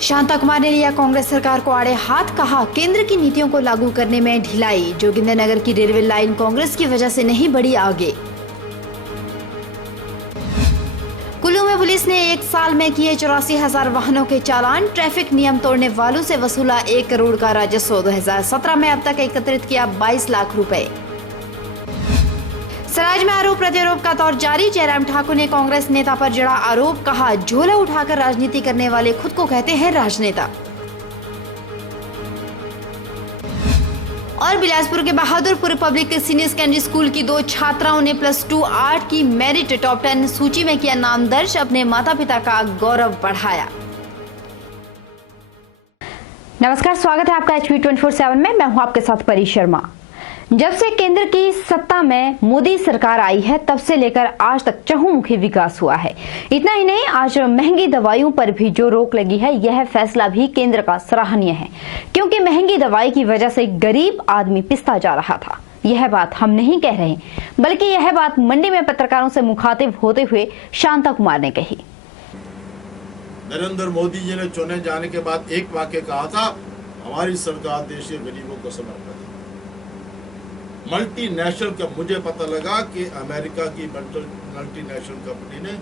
शांता कुमार ने लिया कांग्रेस सरकार को आड़े हाथ, कहा केंद्र की नीतियों को लागू करने में ढिलाई। जोगिंदरनगर की रेलवे लाइन कांग्रेस की वजह से नहीं बढ़ी आगे। कुल्लू में पुलिस ने एक साल में किए 84,000 वाहनों के चालान। ट्रैफिक नियम तोड़ने वालों से वसूला 1 करोड़ का राजस्व। 2017 में अब तक एकत्रित किया 22 लाख रुपए। सराज में आरोप प्रत्यारोप का दौर जारी। जयराम ठाकुर ने कांग्रेस नेता पर जड़ा आरोप, कहा झोला उठाकर राजनीति करने वाले खुद को कहते हैं राजनेता। और बिलासपुर के Bahadurpur public senior secondary school की 2 छात्राओं ने +2 आर्ट की मेरिट टॉप 10 सूची में किया नाम दर्ज। अपने माता पिता का गौरव बढ़ाया। नमस्कार, स्वागत है आपका HB24/7 में। मैं हूं आपके साथ परी शर्मा। जब से केंद्र की सत्ता में मोदी सरकार आई है, तब से लेकर आज तक चहुमुखी विकास हुआ है। इतना ही नहीं, आज महंगी दवाइयों पर भी जो रोक लगी है, यह फैसला भी केंद्र का सराहनीय है, क्योंकि महंगी दवाई की वजह से गरीब आदमी पिसता जा रहा था। यह बात हम नहीं कह रहे, बल्कि यह बात मंडी में पत्रकारों से मुखातिब होते हुए शांता कुमार ने कही। नरेंद्र मोदी जी ने चुने जाने के बाद एक वाक्य कहा था, हमारी सरकार देश के गरीबों को समर्पित है। मल्टीनेशनल का मुझे पता लगा कि अमेरिका की मल्टीनेशनल कंपनी ने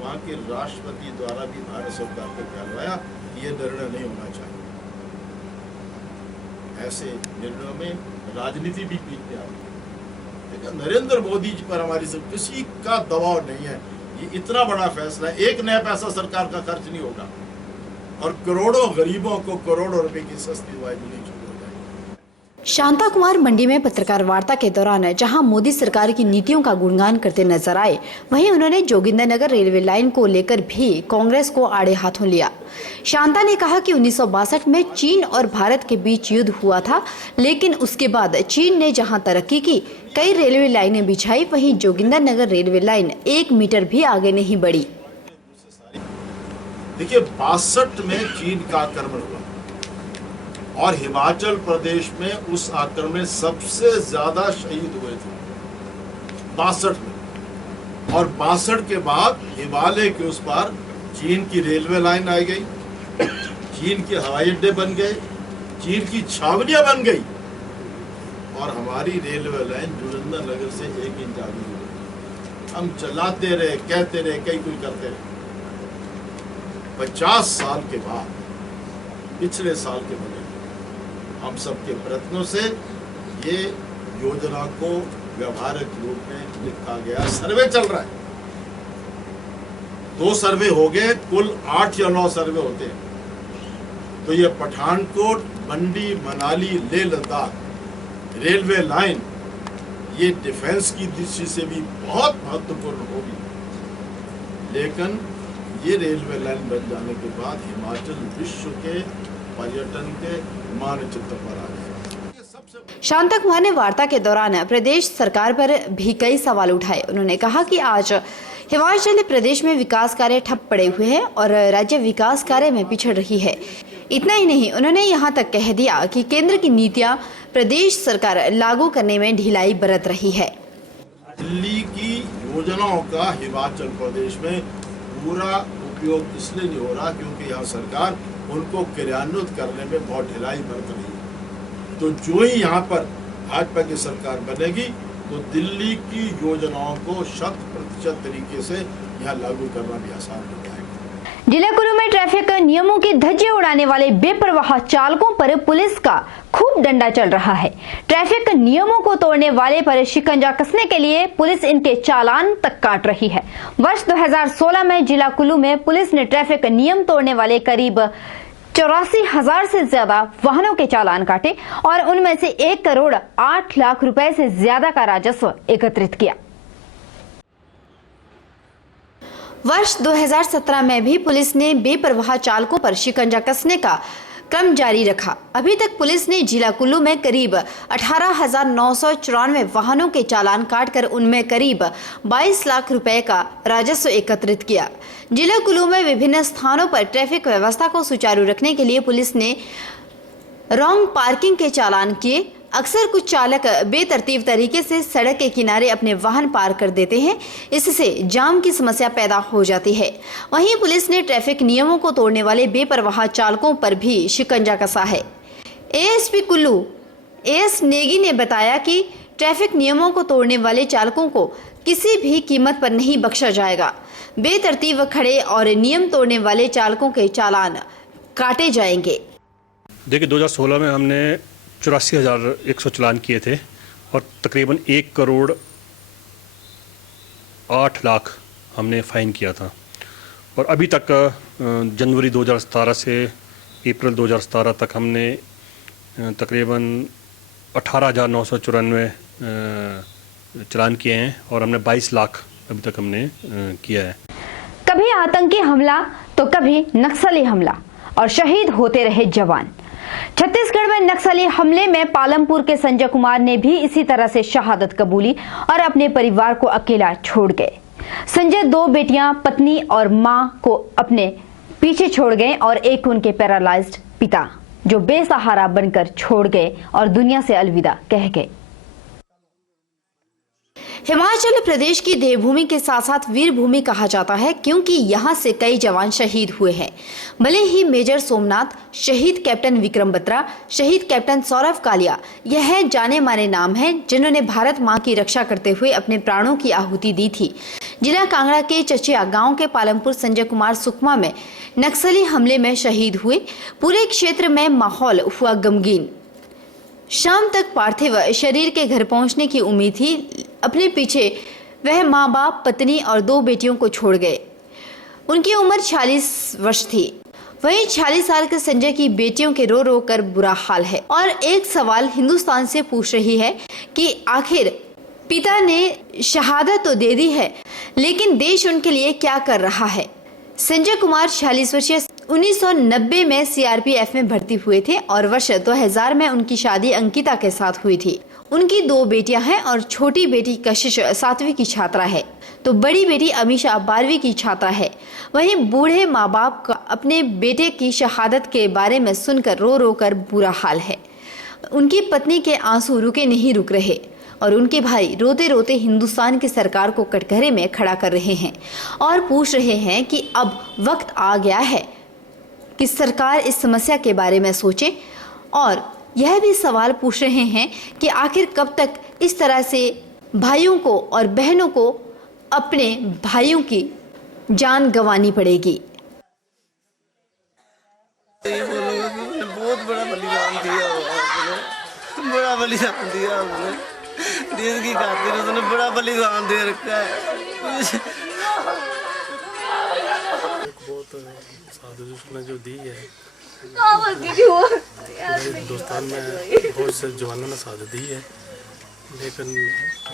वहां के राष्ट्रपति द्वारा भी भारत सरकार को कहलवाया कि ये निर्णय नहीं होना चाहिए। ऐसे निर्णयों में राजनीति भी बीच में आती है। लेकिन नरेंद्र मोदी जी पर हमारी सब किसी का दबाव नहीं है। ये इतना बड़ा फैसला है, एक नया पैसा सरकार का खर्च नहीं होगा और करोड़ों गरीबों को करोड़ों रुपए की सस्ती दवाई मिलेगी। शांता कुमार मंडी में पत्रकार वार्ता के दौरान जहां मोदी सरकार की नीतियों का गुणगान करते नजर आए, वहीं उन्होंने जोगिंदरनगर रेलवे लाइन को लेकर भी कांग्रेस को आड़े हाथों लिया। शांता ने कहा कि 1962 में चीन और भारत के बीच युद्ध हुआ था, लेकिन उसके बाद चीन ने जहां तरक्की की, कई रेलवे लाइनें बिछाई, वहीं जोगिंदरनगर रेलवे लाइन 1 मीटर भी आगे नहीं बढ़ी। देखिए, 62 में चीन का आक्रमण हुआ और हिमाचल प्रदेश में उस आक्रमण में सबसे ज्यादा शहीद हुए थे 62 में। और 62 के बाद हिमालय के उस पार चीन की रेलवे लाइन आ गई, चीन के हवाई अड्डे बन गए, चीन की छावनियां बन गई और हमारी रेलवे लाइन जोगिंदरनगर से 1 इंच आगे हुई। हम चलाते रहे, कहते रहे, कई कोई करते रहे। 50 साल के बाद पिछले साल के बने हम सबके प्रयत्नों से ये योजना को व्यवहारिक रूप में लिखा गया। सर्वे चल रहा है, 2 सर्वे हो गए, कुल 8 या 9 सर्वे होते हैं। तो ये पठानकोट, मंडी, मनाली, लेह लद्दाख रेलवे लाइन ये डिफेंस की दृष्टि से भी बहुत महत्वपूर्ण होगी। लेकिन ये रेलवे लाइन बन जाने के बाद हिमाचल विश्व के पर्यटन के मानचित्र पर आ गया। शांता कुमार ने वार्ता के दौरान प्रदेश सरकार पर भी कई सवाल उठाए। उन्होंने कहा कि आज हिमाचल प्रदेश में विकास कार्य ठप पड़े हुए हैं और राज्य विकास कार्य में पिछड़ रही है। इतना ही नहीं, उन्होंने यहाँ तक कह दिया कि केंद्र की नीतियाँ प्रदेश सरकार लागू करने में ढिलाई बरत रही है। दिल्ली की योजनाओं का हिमाचल प्रदेश में पूरा उपयोग इसलिए नहीं हो रहा क्योंकि यहाँ सरकार उनको क्रियान्वित करने में बहुत ढिलाई बरत रही है। तो जो ही यहाँ पर भाजपा की सरकार बनेगी तो दिल्ली की योजनाओं को 100% तरीके से यहाँ लागू करना भी आसान हो जाएगा। जिला कुल्लू में ट्रैफिक नियमों की धज्जियां उड़ाने वाले बेपरवाह चालकों पर पुलिस का खूब डंडा चल रहा है। ट्रैफिक नियमों को तोड़ने वाले पर शिकंजा कसने के लिए पुलिस इनके चालान तक काट रही है। वर्ष 2016 में जिला कुल्लू में पुलिस ने ट्रैफिक नियम तोड़ने वाले करीब 84,000 से ज्यादा वाहनों के चालान काटे और उनमें से 1 करोड़ 8 लाख रुपए से ज्यादा का राजस्व एकत्रित किया। वर्ष 2017 में भी पुलिस ने बेपरवाह चालकों पर शिकंजा कसने का क्रम जारी रखा। अभी तक पुलिस ने जिला कुल्लू में करीब 18,994 वाहनों के चालान काटकर उनमें करीब 22 लाख रुपए का राजस्व एकत्रित किया। जिला कुल्लू में विभिन्न स्थानों पर ट्रैफिक व्यवस्था को सुचारू रखने के लिए पुलिस ने रॉन्ग पार्किंग के चालान किए। अक्सर कुछ चालक बेतरतीब तरीके से सड़क के किनारे अपने वाहन पार कर देते हैं, इससे जाम की समस्या पैदा हो जाती है। वहीं पुलिस ने ट्रैफिक नियमों को तोड़ने वाले बेपरवाह चालकों पर भी शिकंजा कसा है। एएसपी कुल्लू एस नेगी ने बताया कि ट्रैफिक नियमों को तोड़ने वाले चालकों को किसी भी कीमत पर नहीं बख्शा जाएगा। बेतरतीब खड़े और नियम तोड़ने वाले चालकों के चालान काटे जाएंगे। देखिए 2016 में हमने 84,100 चालान किए थे और तकरीबन 1 करोड़ 8 लाख हमने फ़ाइन किया था। और अभी तक जनवरी 2017 से अप्रैल 2017 तक हमने तकरीबन 18,994 चालान किए हैं और हमने 22 लाख अभी तक हमने किया है। कभी आतंकी हमला तो कभी नक्सली हमला और शहीद होते रहे जवान। छत्तीसगढ़ में नक्सली हमले में पालमपुर के संजय कुमार ने भी इसी तरह से शहादत कबूली और अपने परिवार को अकेला छोड़ गए। संजय 2 बेटियां, पत्नी और मां को अपने पीछे छोड़ गए और एक उनके पैरालाइज्ड पिता जो बेसहारा बनकर छोड़ गए और दुनिया से अलविदा कह गए। हिमाचल प्रदेश की देवभूमि के साथ साथ वीर भूमि कहा जाता है क्योंकि यहाँ से कई जवान शहीद हुए हैं। भले ही मेजर सोमनाथ, शहीद कैप्टन विक्रम बत्रा, शहीद कैप्टन सौरभ कालिया यह जाने माने नाम हैं जिन्होंने भारत मां की रक्षा करते हुए अपने प्राणों की आहुति दी थी। जिला कांगड़ा के चचिया गांव के पालमपुर संजय कुमार सुकमा में नक्सली हमले में शहीद हुए। पूरे क्षेत्र में माहौल हुआ गमगीन। शाम तक पार्थिव शरीर के घर पहुंचने की उम्मीद थी। अपने पीछे वह माँ बाप, पत्नी और 2 बेटियों को छोड़ गए। उनकी उम्र 46 वर्ष थी। वहीं 46 साल के संजय की बेटियों के रो रो कर बुरा हाल है। और एक सवाल हिंदुस्तान से पूछ रही है कि आखिर पिता ने शहादत तो दे दी है, लेकिन देश उनके लिए क्या कर रहा है। संजय कुमार 46 वर्षीय 1990 में सीआरपीएफ में भर्ती हुए थे और वर्ष 2000 में उनकी शादी अंकिता के साथ हुई थी। उनकी 2 बेटियां हैं और छोटी बेटी कशिश 7वीं की छात्रा है तो बड़ी बेटी अमीशा 12वीं की छात्रा है। वहीं बूढ़े माँ बाप का अपने बेटे की शहादत के बारे में सुनकर रो रो कर बुरा हाल है। उनकी पत्नी के आंसू रुक रहे और उनके भाई रोते रोते हिंदुस्तान की सरकार को कटघरे में खड़ा कर रहे हैं और पूछ रहे हैं कि अब वक्त आ गया है कि सरकार इस समस्या के बारे में सोचे। और यह भी सवाल पूछ रहे हैं कि आखिर कब तक इस तरह से भाइयों को और बहनों को अपने भाइयों की जान गंवानी पड़ेगी। बहुत बड़ा बलिदान दिया, बड़ा बलिदान दिया उसने देश की खातिर। उसने बड़ा बलिदान दे रखा है। बहुत साधु उसने जो दी है हिंदुस्तान में बहुत से जवानों ने साथ दी है, लेकिन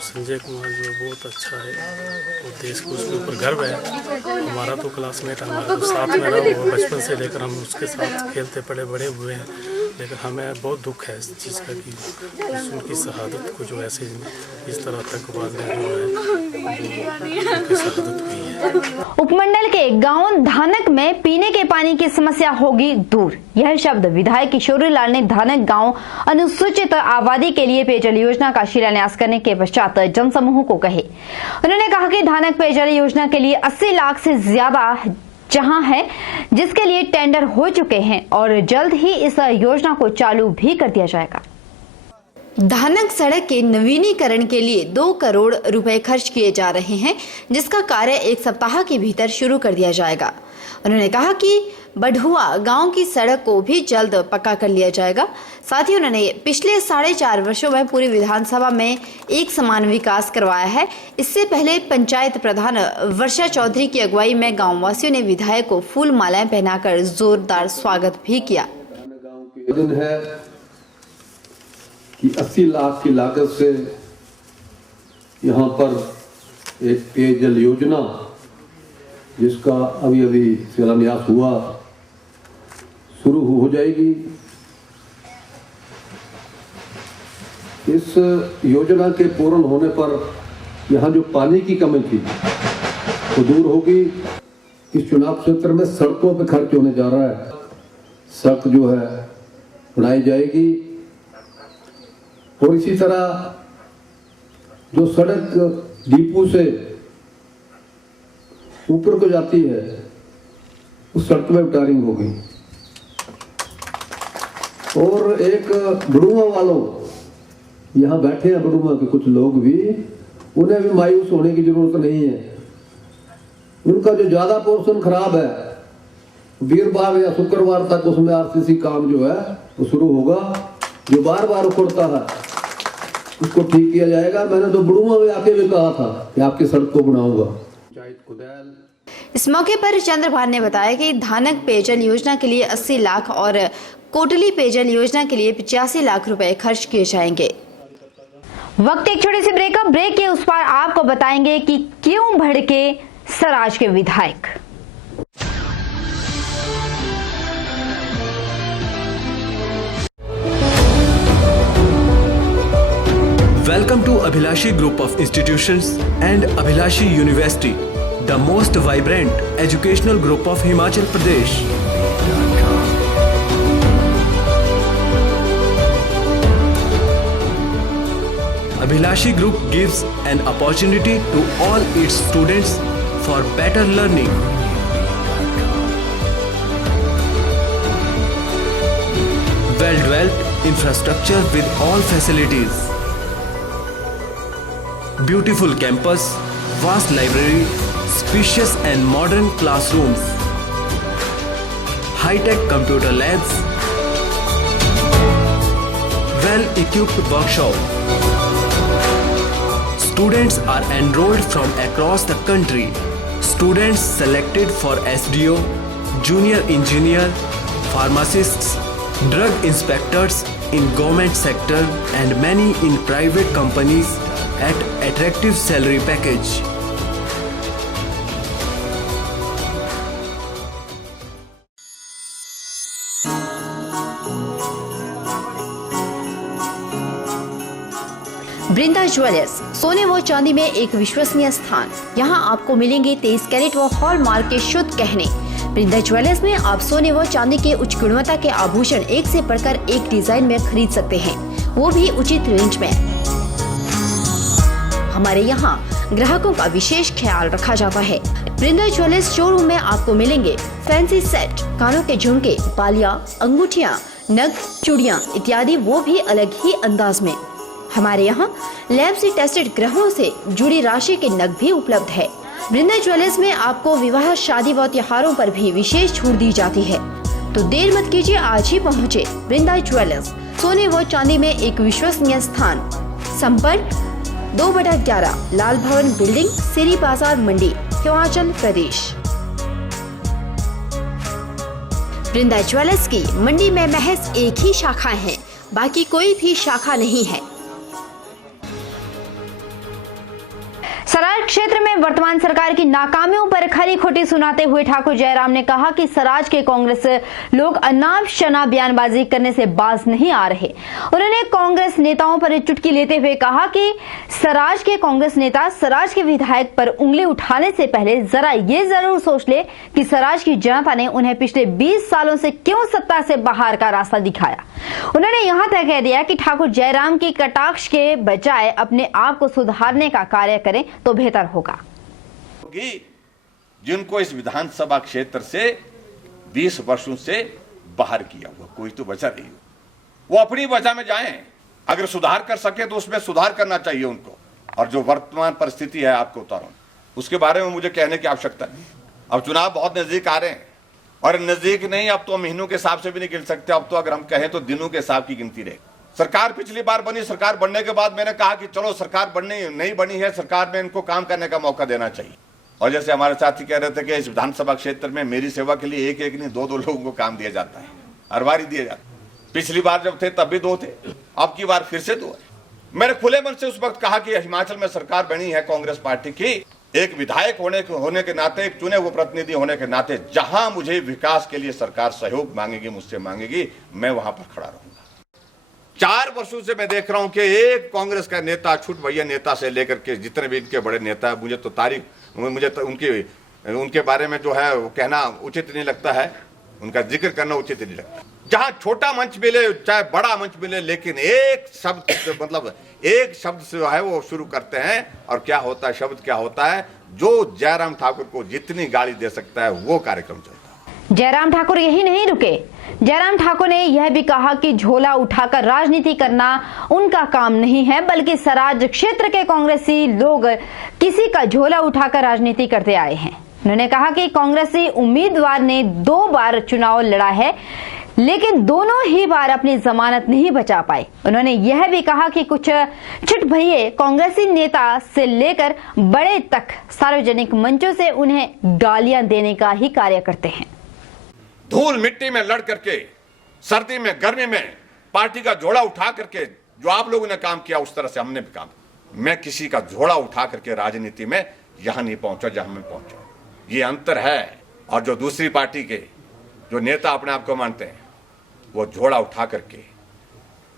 संजय कुमार जो बहुत अच्छा है और देश को उसके ऊपर गर्व है। हमारा तो क्लासमेट, हमारे तो साथ में रहा और बचपन से लेकर हम उसके साथ खेलते पड़े बड़े हुए हैं, लेकिन हमें बहुत दुख है इस चीज़ का कि उनकी शहादत को जो ऐसे इस तरह आतंकवाद में जो है उनकी शहादत हुई है। उपमंडल के गांव धानक में पीने के पानी की समस्या होगी दूर। यह शब्द विधायक किशोरी लाल ने धानक गांव अनुसूचित आबादी के लिए पेयजल योजना का शिलान्यास करने के पश्चात जनसमूह को कहे। उन्होंने कहा कि धानक पेयजल योजना के लिए 80 लाख से ज्यादा जहां है, जिसके लिए टेंडर हो चुके हैं और जल्द ही इस योजना को चालू भी कर दिया जाएगा। धानक सड़क के नवीनीकरण के लिए 2 करोड़ रुपए खर्च किए जा रहे हैं, जिसका कार्य 1 सप्ताह के भीतर शुरू कर दिया जाएगा। उन्होंने कहा कि बढ़ुआ गांव की सड़क को भी जल्द पक्का कर लिया जाएगा। साथ ही उन्होंने पिछले 4.5 वर्षों में पूरी विधानसभा में एक समान विकास करवाया है। इससे पहले पंचायत प्रधान वर्षा चौधरी की अगुवाई में गाँव वासियों ने विधायक को फूल मालाएं पहनाकर जोरदार स्वागत भी किया। कि 80 लाख की लागत से यहाँ पर एक पेयजल योजना जिसका अभी अभी शिलान्यास हुआ शुरू हो जाएगी। इस योजना के पूर्ण होने पर यहाँ जो पानी की कमी थी वो दूर होगी। इस चुनाव क्षेत्र में सड़कों पर खर्च होने जा रहा है। सड़क जो है बनाई जाएगी। और इसी तरह जो सड़क डिपो से ऊपर को जाती है उस सड़क में रिपेयरिंग होगी। और एक बड़ुआ वालों, यहाँ बैठे हैं बड़ुआ के कुछ लोग भी, उन्हें भी मायूस होने की जरूरत नहीं है। उनका जो ज्यादा पोर्शन खराब है, वीरवार या शुक्रवार तक उसमें आरसीसी काम जो है वो शुरू होगा। जो बार बार उखड़ता है उसको ठीक किया जाएगा। मैंने तो बुढ़ुआ में आके भी कहा था कि आपकी सड़क को बनाऊंगा। इस मौके पर चंद्रभान ने बताया कि धानक पेयजल योजना के लिए 80 लाख और कोटली पेयजल योजना के लिए 85 लाख रुपए खर्च किए जाएंगे। वक्त एक छोटे से ब्रेक के उस पार आपको बताएंगे कि क्यों भड़के सराज के विधायक। Welcome to Abhilashi Group of Institutions and Abhilashi University, the most vibrant educational group of Himachal Pradesh. Abhilashi Group gives an opportunity to all its students for better learning. Well-developed infrastructure with all facilities. Beautiful campus, vast library, spacious and modern classrooms, high-tech computer labs, well-equipped workshop. Students are enrolled from across the country. Students selected for SDO, junior engineer, pharmacists, drug inspectors in government sector and many in private companies at attractive salary package. Brinda jewellers, सोने व चांदी में एक विश्वसनीय स्थान। यहाँ आपको मिलेंगे 23 कैरेट व हॉलमार्क के शुद्ध गहने। बृंदा ज्वेलर्स में आप सोने व चांदी के उच्च गुणवत्ता के आभूषण एक से बढ़कर एक डिजाइन में खरीद सकते हैं, वो भी उचित रेंज में। हमारे यहाँ ग्राहकों का विशेष ख्याल रखा जाता है। बृंदा ज्वेलर्स शोरूम में आपको मिलेंगे फैंसी सेट, कानों के झुमके, बालियां, अंगूठियां, नग, चूड़ियां इत्यादि, वो भी अलग ही अंदाज में। हमारे यहाँ लैब से टेस्टेड ग्रहों से जुड़ी राशि के नग भी उपलब्ध है। बृंदा ज्वेलर्स में आपको विवाह, शादी व त्योहारों पर भी विशेष छूट दी जाती है। तो देर मत कीजिए, आज ही पहुँचे बृंदा ज्वेलर्स, सोने व चांदी में एक विश्वसनीय स्थान। संपर्क 2/11 लाल भवन बिल्डिंग, सिरी बाजार, मंडी, हिमाचल प्रदेश। बृंदा ज्वेलर्स की मंडी में महज एक ही शाखा है, बाकी कोई भी शाखा नहीं है। सराज क्षेत्र में वर्तमान सरकार की नाकामियों पर खरी खोटी सुनाते हुए ठाकुर जयराम ने कहा कि सराज के कांग्रेस लोग अनाप शनाप बयानबाजी करने से बाज नहीं आ रहे। उन्होंने कांग्रेस नेताओं पर चुटकी लेते हुए कहा कि सराज के कांग्रेस नेता सराज के विधायक पर उंगली उठाने से पहले जरा ये जरूर सोच ले कि सराज की जनता ने उन्हें पिछले 20 सालों से क्यों सत्ता से बाहर का रास्ता दिखाया। उन्होंने यहाँ तक कह दिया कि ठाकुर जयराम की कटाक्ष के बजाय अपने आप को सुधारने का कार्य करें तो बेहतर होगा। जिनको इस विधानसभा क्षेत्र से 20 वर्षों से बाहर किया हुआ कोई तो बचा नहीं, वो अपनी वजह में जाएं। अगर सुधार कर सके तो उसमें सुधार करना चाहिए उनको। और जो वर्तमान परिस्थिति है आपको उतारो, उसके बारे में मुझे कहने की आवश्यकता नहीं। अब चुनाव बहुत नजदीक आ रहे हैं, और नजदीक नहीं, अब तो महीनों के हिसाब से भी नहीं गिन सकते। अब तो अगर हम कहें तो दिनों के हिसाब की गिनती रहे। सरकार पिछली बार बनी, सरकार बनने के बाद मैंने कहा कि चलो सरकार बनने नहीं बनी है, सरकार में इनको काम करने का मौका देना चाहिए। और जैसे हमारे साथी कह रहे थे कि इस विधानसभा क्षेत्र में मेरी सेवा के लिए एक नहीं 2 लोगों को काम दिया जाता है, हर बार ही दिया जाता है। पिछली बार जब थे तब भी 2 थे, अब की बार फिर से 2 है। मैंने खुले मन से उस वक्त कहा कि हिमाचल में सरकार बनी है कांग्रेस पार्टी की, एक विधायक होने के नाते, एक चुने हुए प्रतिनिधि होने के नाते, जहां मुझे विकास के लिए सरकार सहयोग मांगेगी, मुझसे मांगेगी, मैं वहां पर खड़ा रहूंगा। 4 वर्षों से मैं देख रहा हूं कि एक कांग्रेस का नेता, छूट भैया नेता से लेकर के जितने भी इनके बड़े नेता, मुझे तो उनके बारे में जो है वो कहना उचित नहीं लगता है, उनका जिक्र करना उचित नहीं लगता। जहां छोटा मंच मिले चाहे बड़ा मंच मिले, लेकिन एक शब्द मतलब एक शब्द से जो है वो शुरू करते हैं। और क्या होता है, शब्द क्या होता है, जो जयराम ठाकुर को जितनी गाली दे सकता है वो कार्यक्रम चलता है। जयराम ठाकुर यही नहीं रुके। जयराम ठाकुर ने यह भी कहा कि झोला उठाकर राजनीति करना उनका काम नहीं है, बल्कि सराज क्षेत्र के कांग्रेसी लोग किसी का झोला उठाकर राजनीति करते आए हैं। उन्होंने कहा कि कांग्रेसी उम्मीदवार ने 2 बार चुनाव लड़ा है, लेकिन दोनों ही बार अपनी जमानत नहीं बचा पाए। उन्होंने यह भी कहा कि कुछ चिटभैये कांग्रेसी नेता से लेकर बड़े तक सार्वजनिक मंचों से उन्हें गालियां देने का ही कार्य करते हैं। धूल मिट्टी में लड़ करके, सर्दी में गर्मी में पार्टी का झोला उठा करके जो आप लोगों ने काम किया, उस तरह से हमने भी काम। मैं किसी का झोला उठा करके राजनीति में यहां नहीं पहुंचा जहां मैं पहुंचा, ये अंतर है। और जो दूसरी पार्टी के जो नेता अपने आप को मानते हैं, वो झोला उठा करके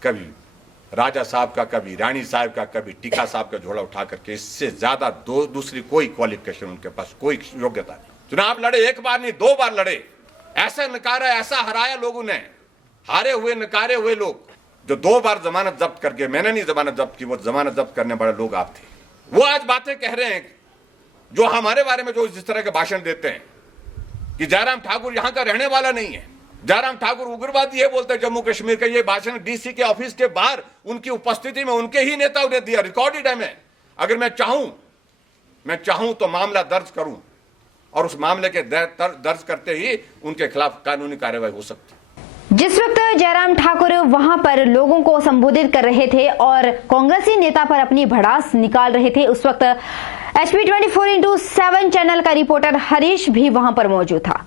कभी राजा साहब का, कभी रानी साहब का, कभी टीका साहब का झोला उठा करके, इससे ज्यादा दूसरी कोई क्वालिफिकेशन उनके पास, कोई योग्यता नहीं। चुनाव लड़े, 1 बार नहीं 2 बार लड़े, ऐसा नकारा, ऐसा हराया लोगों ने। हारे हुए नकारे हुए लोग जो 2 बार जमानत जब्त करके, मैंने नहीं जमानत जब्त की, वो जमानत जब्त करने वाले लोग आप थे, वो आज बातें कह रहे हैं जो हमारे बारे में जो जिस तरह के भाषण देते हैं कि जयराम ठाकुर यहां का रहने वाला नहीं है, जयराम ठाकुर उग्रवादी है बोलते हैं जम्मू कश्मीर का। ये भाषण डीसी के ऑफिस के बाहर उनकी उपस्थिति में उनके ही नेताओं ने दिया, रिकॉर्डेड है। मैं अगर मैं चाहूं तो मामला दर्ज करूं, और उस मामले के दर्ज करते ही उनके खिलाफ कानूनी कार्रवाई हो सकती है। जिस वक्त जयराम ठाकुर वहां पर लोगों को संबोधित कर रहे थे और कांग्रेसी नेता पर अपनी भड़ास निकाल रहे थे, उस वक्त HP 24x7 चैनल का रिपोर्टर हरीश भी वहां पर मौजूद था।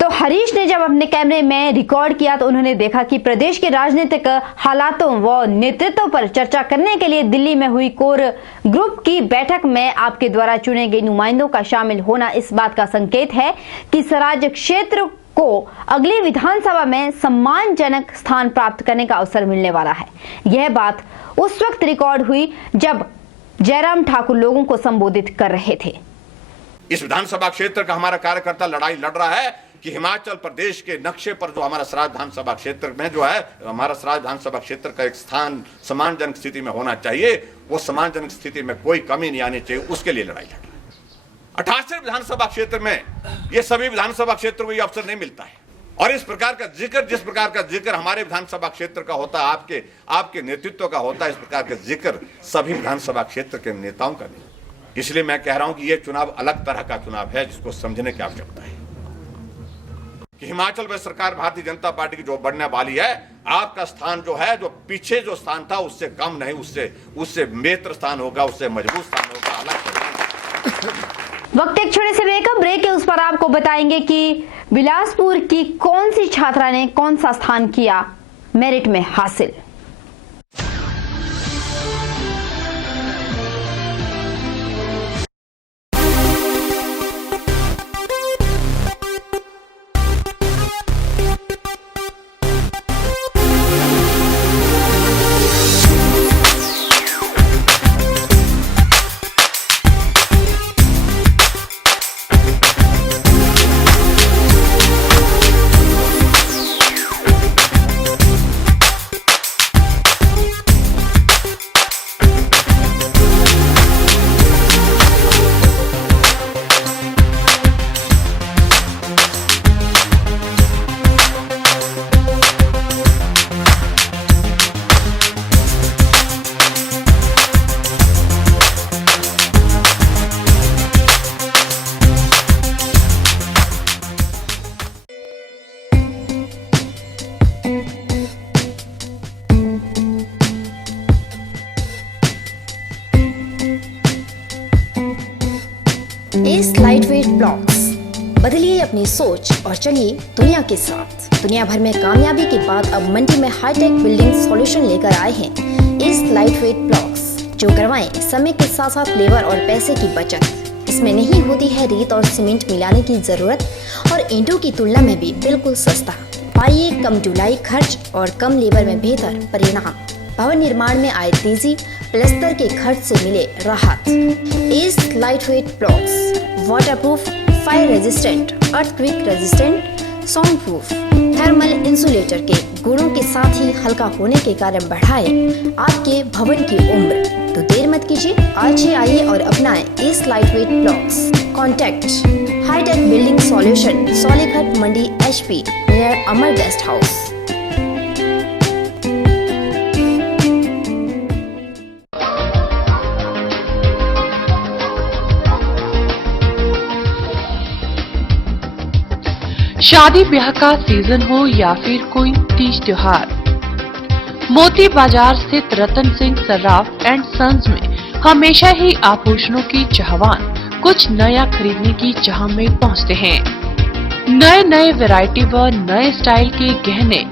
तो हरीश ने जब अपने कैमरे में रिकॉर्ड किया तो उन्होंने देखा कि प्रदेश के राजनीतिक हालातों व नेतृत्व पर चर्चा करने के लिए दिल्ली में हुई कोर ग्रुप की बैठक में आपके द्वारा चुने गए नुमाइंदों का शामिल होना इस बात का संकेत है कि सराज क्षेत्र को अगली विधानसभा में सम्मानजनक स्थान प्राप्त करने का अवसर मिलने वाला है। यह बात उस वक्त रिकॉर्ड हुई जब जयराम ठाकुर लोगों को संबोधित कर रहे थे। इस विधानसभा क्षेत्र का हमारा कार्यकर्ता लड़ाई लड़ रहा है कि हिमाचल प्रदेश के नक्शे पर जो हमारा सराज विधानसभा क्षेत्र में जो है, हमारा सराज विधानसभा क्षेत्र का एक स्थान सम्मानजनक स्थिति में होना चाहिए, वो सम्मानजनक स्थिति में कोई कमी नहीं आनी चाहिए, उसके लिए लड़ाई लड़ रहा है। 88 विधानसभा क्षेत्र में ये सभी विधानसभा क्षेत्रों को ये अवसर नहीं मिलता है। और इस प्रकार का जिक्र, जिस प्रकार का जिक्र हमारे विधानसभा क्षेत्र का होता है, आपके नेतृत्व का होता है, इस प्रकार का जिक्र सभी विधानसभा क्षेत्र के नेताओं का नहीं। इसलिए मैं कह रहा हूं कि यह चुनाव अलग तरह का चुनाव है, जिसको समझने की आवश्यकता है कि हिमाचल में सरकार भारतीय जनता पार्टी की जो बढ़ने वाली है, आपका स्थान जो है, जो पीछे जो स्थान था उससे कम नहीं, उससे बेहतर स्थान होगा, उससे मजबूत स्थान होगा, अलग। वक्त एक छोटे से ब्रेक है, उस पर आपको बताएंगे कि बिलासपुर की कौन सी छात्रा ने कौन सा स्थान किया मेरिट में हासिल। एस लाइटवेट ब्लॉक्स, बदलिए अपनी सोच और चलिए दुनिया के साथ। दुनिया भर में कामयाबी के बाद अब मंडी में हाईटेक बिल्डिंग सॉल्यूशन लेकर आए हैं एस लाइटवेट ब्लॉक्स, जो करवाएं समय के साथ साथ लेबर और पैसे की बचत। इसमें नहीं होती है रेत और सीमेंट मिलाने की जरूरत और ईंटों की तुलना में भी बिल्कुल सस्ता। पाइए कम ढुलाई खर्च और कम लेबर में बेहतर परिणाम। भवन निर्माण में आए तेजी, प्लास्टर के खर्च से मिले राहत। S lightweight blocks, waterproof, fire resistant, earthquake resistant, sound proof, thermal insulator के गुणों के साथ ही हल्का होने के कारण बढ़ाए आपके भवन की उम्र। तो देर मत कीजिए, आज ही आइए और अपनाएं इस lightweight blocks. Contact hitech building solution, Solighat Mandi HP near Amar guest house. शादी ब्याह का सीजन हो या फिर कोई तीज त्योहार, मोती बाजार स्थित रतन सिंह सर्राफ एंड सन्स में हमेशा ही आभूषणों की चाहवान कुछ नया खरीदने की चाह में पहुंचते हैं। नए नए वैरायटी व नए स्टाइल के गहने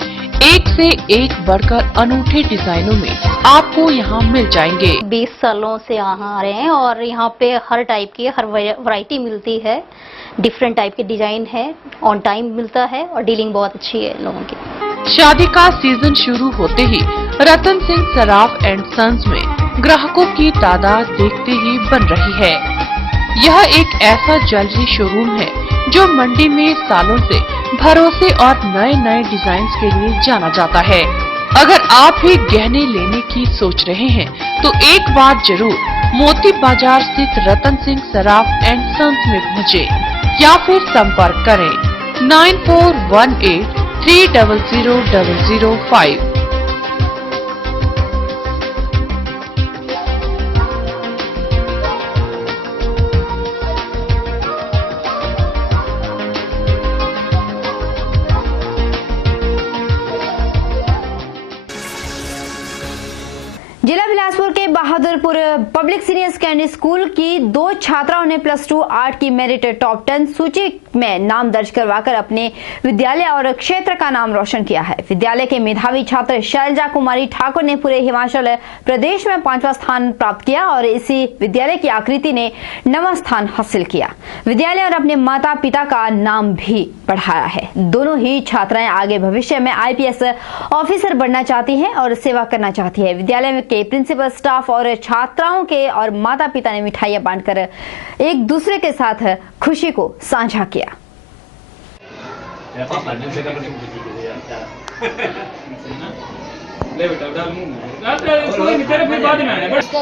एक से एक बढ़कर अनूठे डिजाइनों में आपको यहाँ मिल जाएंगे। 20 सालों से यहाँ आ रहे हैं और यहाँ पे हर टाइप की हर वैरायटी मिलती है, डिफरेंट टाइप के डिजाइन है, ऑन टाइम मिलता है और डीलिंग बहुत अच्छी है लोगों की। शादी का सीजन शुरू होते ही रतन सिंह सर्राफ एंड सन्स में ग्राहकों की तादाद देखते ही बन रही है। यह एक ऐसा ज्वेलरी शोरूम है जो मंडी में सालों से भरोसे और नए नए डिजाइन के लिए जाना जाता है। अगर आप भी गहने लेने की सोच रहे हैं तो एक बार जरूर मोती बाजार स्थित रतन सिंह सर्राफ एंड सन्स में पहुँचे या फिर संपर्क करें 9418 300005। जिला बिलासपुर के Bahadurpur public senior secondary school की 2 छात्राओं ने +2 आर्ट की मेरिट टॉप 10 सूची में नाम दर्ज करवाकर अपने विद्यालय और क्षेत्र का नाम रोशन किया है। विद्यालय के मेधावी छात्र शैलजा कुमारी ठाकुर ने पूरे हिमाचल प्रदेश में 5वां स्थान प्राप्त किया और इसी विद्यालय की आकृति ने 9वां स्थान हासिल किया। विद्यालय और अपने माता पिता का नाम भी बढ़ाया है। दोनों ही छात्राएं आगे भविष्य में IPS ऑफिसर बनना चाहती हैं और सेवा करना चाहती है। विद्यालय के प्रिंसिपल, स्टाफ और छात्राओं के और माता पिता ने मिठाइयां बांटकर एक दूसरे के साथ खुशी को साझा किया। इसका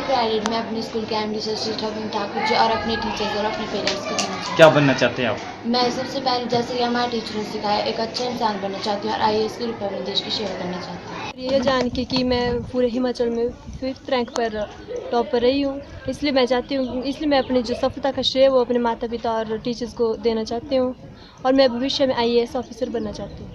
क्रेडिट मैं अपने स्कूल के MD श्री रविंद्र ठाकुर जी और अपने टीचर्स और अपने पेरेंट्स को देना चाहती हूँ। क्या बनना चाहते हैं आप? मैं सबसे पहले जैसे कि हमारे टीचर ने सिखाया एक अच्छा इंसान बनना चाहती हूँ और IAS के रूप में अपने देश की सेवा करना चाहती हूँ। ये जान के कि मैं पूरे हिमाचल में 5th रैंक पर टॉप पर रही हूँ, इसलिए मैं चाहती हूँ, इसलिए मैं अपनी जो सफलता का श्रेय वो अपने माता पिता और टीचर्स को देना चाहती हूँ और मैं भविष्य में IAS ऑफिसर बनना चाहती हूँ।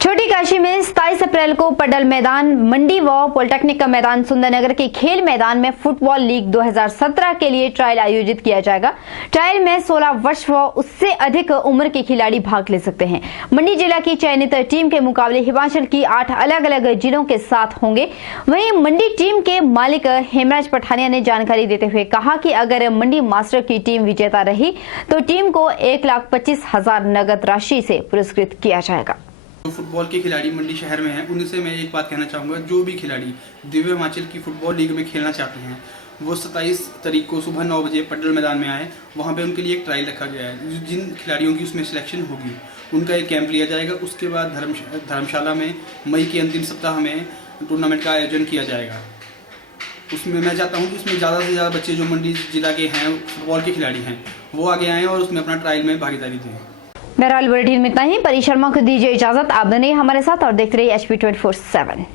छोटी काशी में 27 अप्रैल को पडल मैदान, मंडी व पॉलिटेक्निक का मैदान, सुंदरनगर के खेल मैदान में फुटबॉल लीग 2017 के लिए ट्रायल आयोजित किया जाएगा। ट्रायल में 16 वर्ष व उससे अधिक उम्र के खिलाड़ी भाग ले सकते हैं। मंडी जिला की चयनित टीम के मुकाबले हिमाचल की 8 अलग अलग जिलों के साथ होंगे। वहीं मंडी टीम के मालिक हेमराज पठानिया ने जानकारी देते हुए कहा कि अगर मंडी मास्टर की टीम विजेता रही तो टीम को 1,25,000 नगद राशि से पुरस्कृत किया जाएगा। जो फुटबॉल के खिलाड़ी मंडी शहर में हैं उनसे मैं एक बात कहना चाहूँगा, जो भी खिलाड़ी दिव्य हिमाचल की फुटबॉल लीग में खेलना चाहते हैं वो 27 तारीख को सुबह 9 बजे पडल मैदान में आए। वहाँ पे उनके लिए एक ट्रायल रखा गया है। जिन खिलाड़ियों की उसमें सिलेक्शन होगी उनका एक कैंप लिया जाएगा। उसके बाद धर्मशाला में मई के अंतिम सप्ताह में टूर्नामेंट का आयोजन किया जाएगा। उसमें मैं चाहता हूँ कि उसमें ज़्यादा से ज़्यादा बच्चे जो मंडी जिला के हैं फुटबॉल के खिलाड़ी हैं वो आगे आएँ और उसमें अपना ट्रायल में भागीदारी दें। बहरहाल बुलेटिन में इतना ही। परी शर्मा को दीजिए इजाजत। आप बने हमारे साथ और देखते रहिए HP 24/7।